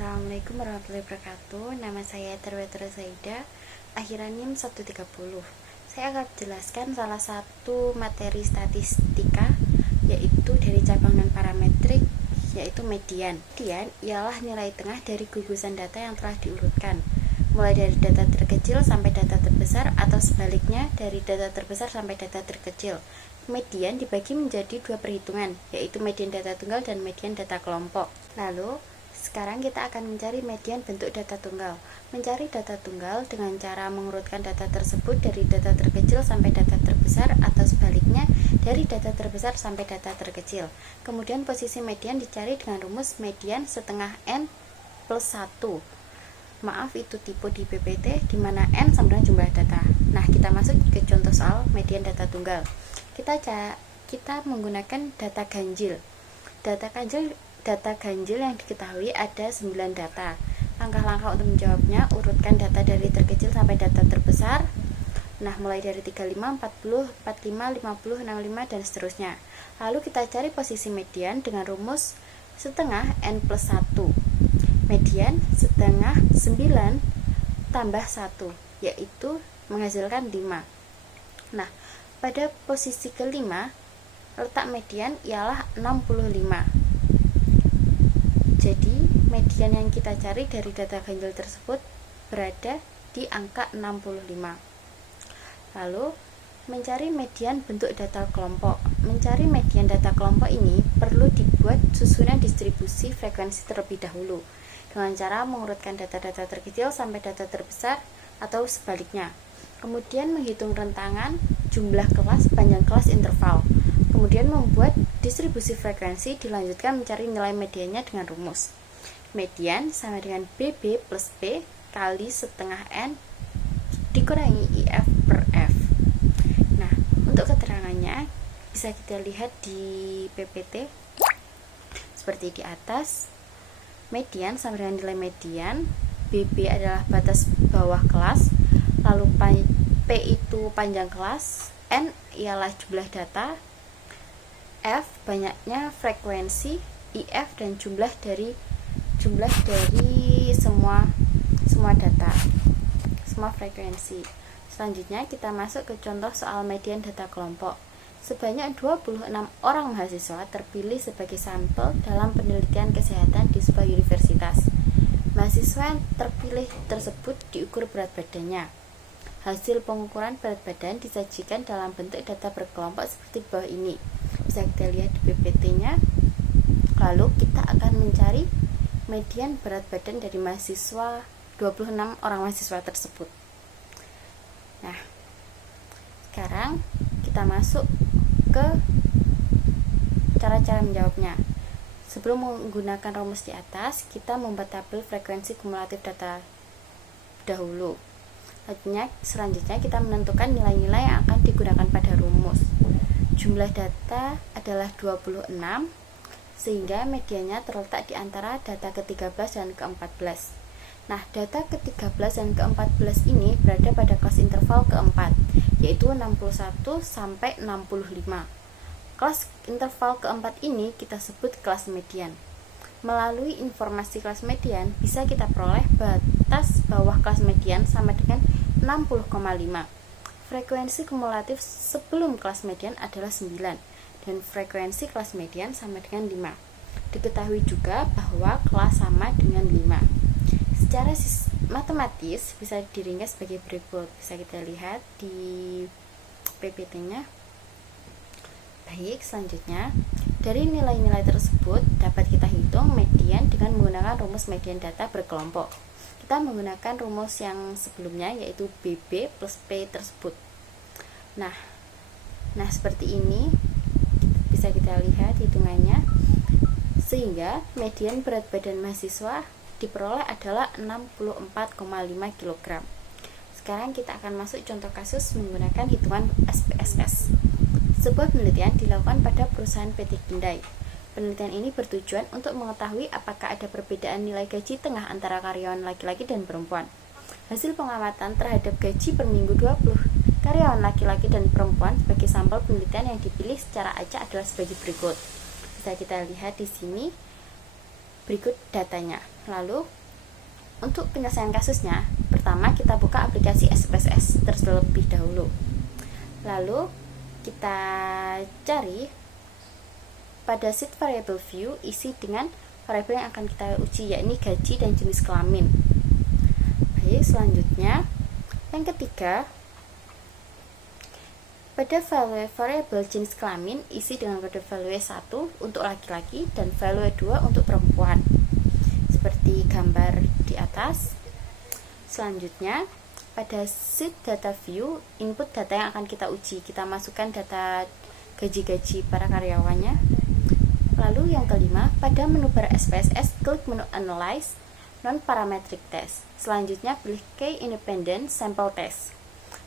Assalamualaikum warahmatullahi wabarakatuh. Nama saya Terwetra Saida, akhiran NIM 130. Saya akan jelaskan salah satu materi statistika, yaitu dari cabang non-parametrik, yaitu median. Median ialah nilai tengah dari gugusan data yang telah diurutkan, mulai dari data terkecil sampai data terbesar, atau sebaliknya dari data terbesar sampai data terkecil. Median dibagi menjadi dua perhitungan, yaitu median data tunggal dan median data kelompok. Lalu, sekarang kita akan mencari median bentuk data tunggal. Mencari data tunggal dengan cara mengurutkan data tersebut dari data terkecil sampai data terbesar, atau sebaliknya dari data terbesar sampai data terkecil. Kemudian posisi median dicari dengan rumus median setengah N plus 1. Maaf, itu tipe di PPT, di mana N sama dengan jumlah data. Nah, kita masuk ke contoh soal median data tunggal. Kita menggunakan data ganjil. Data ganjil yang diketahui ada 9 data. Langkah-langkah untuk menjawabnya: urutkan data dari terkecil sampai data terbesar. Nah, mulai dari 35, 40, 45, 50, 65, dan seterusnya. Lalu kita cari posisi median dengan rumus setengah N plus 1. Median setengah 9 tambah 1, yaitu menghasilkan 5. Nah, pada posisi kelima, letak median ialah 65. Jadi, median yang kita cari dari data ganjil tersebut berada di angka 65. Lalu, mencari median bentuk data kelompok. Mencari median data kelompok ini perlu dibuat susunan distribusi frekuensi terlebih dahulu, dengan cara mengurutkan data-data terkecil sampai data terbesar, atau sebaliknya. Kemudian menghitung rentangan, jumlah kelas, panjang kelas, interval. Kemudian membuat distribusi frekuensi, dilanjutkan mencari nilai mediannya dengan rumus median sama dengan BB plus P kali setengah N dikurangi IF per F. Nah, untuk keterangannya bisa kita lihat di PPT seperti di atas. Median sama dengan nilai median, BB adalah batas bawah kelas, lalu P itu panjang kelas, N ialah jumlah data, F banyaknya frekuensi, IF dan jumlah dari semua data, semua frekuensi. Selanjutnya kita masuk ke contoh soal median data kelompok. Sebanyak 26 orang mahasiswa terpilih sebagai sampel dalam penelitian kesehatan di sebuah universitas. Mahasiswa yang terpilih tersebut diukur berat badannya. Hasil pengukuran berat badan disajikan dalam bentuk data berkelompok seperti bawah ini. Bisa kita lihat di PPT-nya. Lalu kita akan mencari median berat badan dari 26 orang mahasiswa tersebut. Nah, sekarang kita masuk ke cara-cara menjawabnya. Sebelum menggunakan rumus di atas, kita membuat tabel frekuensi kumulatif data dahulu. Selanjutnya kita menentukan nilai-nilai yang akan digunakan pada rumus. Jumlah data adalah 26, sehingga mediannya terletak di antara data ke-13 dan ke-14. Nah, data ke-13 dan ke-14 ini berada pada kelas interval keempat, yaitu 61 sampai 65. Kelas interval keempat ini kita sebut kelas median. Melalui informasi kelas median, bisa kita peroleh batas bawah kelas median sama dengan 60,5. Frekuensi kumulatif sebelum kelas median adalah 9, dan frekuensi kelas median sama dengan 5. Diketahui juga bahwa kelas sama dengan 5. Secara matematis bisa diringkas sebagai berikut. Bisa kita lihat di PPT-nya. Baik, selanjutnya dari nilai-nilai tersebut dapat kita hitung median dengan menggunakan rumus median data berkelompok. Kita menggunakan rumus yang sebelumnya, yaitu BB plus P tersebut. Nah, seperti ini bisa kita lihat hitungannya. Sehingga median berat badan mahasiswa diperoleh adalah 64,5 kg. Sekarang kita akan masuk contoh kasus menggunakan hitungan SPSS. Sebuah penelitian dilakukan pada perusahaan PT Hyundai. Penelitian ini bertujuan untuk mengetahui apakah ada perbedaan nilai gaji tengah antara karyawan laki-laki dan perempuan. Hasil pengamatan terhadap gaji per minggu 20 karyawan laki-laki dan perempuan sebagai sampel penelitian yang dipilih secara acak adalah sebagai berikut. Bisa kita lihat di sini berikut datanya. Lalu untuk penyelesaian kasusnya, pertama kita buka aplikasi SPSS terlebih dahulu. Lalu kita cari pada sheet variable view isi dengan variabel yang akan kita uji, yakni gaji dan jenis kelamin. Baik, selanjutnya yang ketiga, pada variabel jenis kelamin isi dengan kode value 1 untuk laki-laki dan value 2 untuk perempuan, seperti gambar di atas. Selanjutnya pada sheet data view, input data yang akan kita uji, kita masukkan data gaji-gaji para karyawannya. Lalu yang kelima, pada menu bar SPSS klik menu Analyze Non-Parametric Test. Selanjutnya pilih Key Independent Sample Test.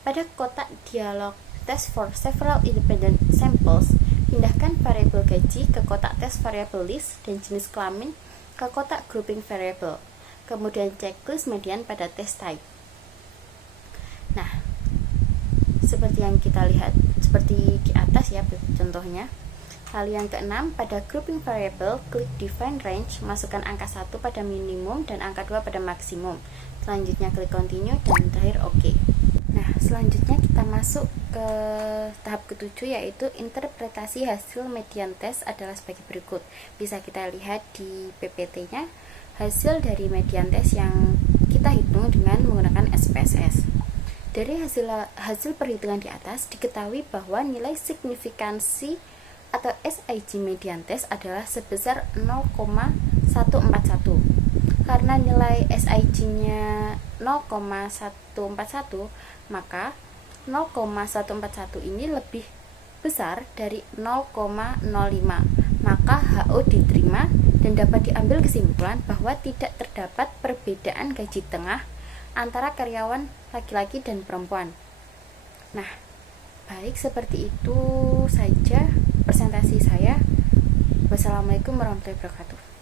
Pada kotak dialog Test for several independent samples, pindahkan variabel gaji ke kotak tes variable list dan jenis kelamin ke kotak grouping variable. Kemudian checklist median pada test type. Nah, seperti yang kita lihat seperti di atas ya contohnya. Lalu yang keenam, pada grouping variable klik define range, masukkan angka 1 pada minimum dan angka 2 pada maksimum. Selanjutnya klik continue dan terakhir OK. Nah, selanjutnya kita masuk ke tahap ketujuh, yaitu interpretasi hasil median test adalah sebagai berikut. Bisa kita lihat di PPT-nya hasil dari median test yang kita hitung dengan menggunakan SPSS. Dari hasil perhitungan di atas diketahui bahwa nilai signifikansi atau SIG median test adalah sebesar 0,141. Karena nilai SIG-nya 0,141, maka 0,141 ini lebih besar dari 0,05. Maka HO diterima dan dapat diambil kesimpulan bahwa tidak terdapat perbedaan gaji tengah antara karyawan laki-laki dan perempuan. Nah, baik, seperti itu saja presentasi saya. Wassalamualaikum warahmatullahi wabarakatuh.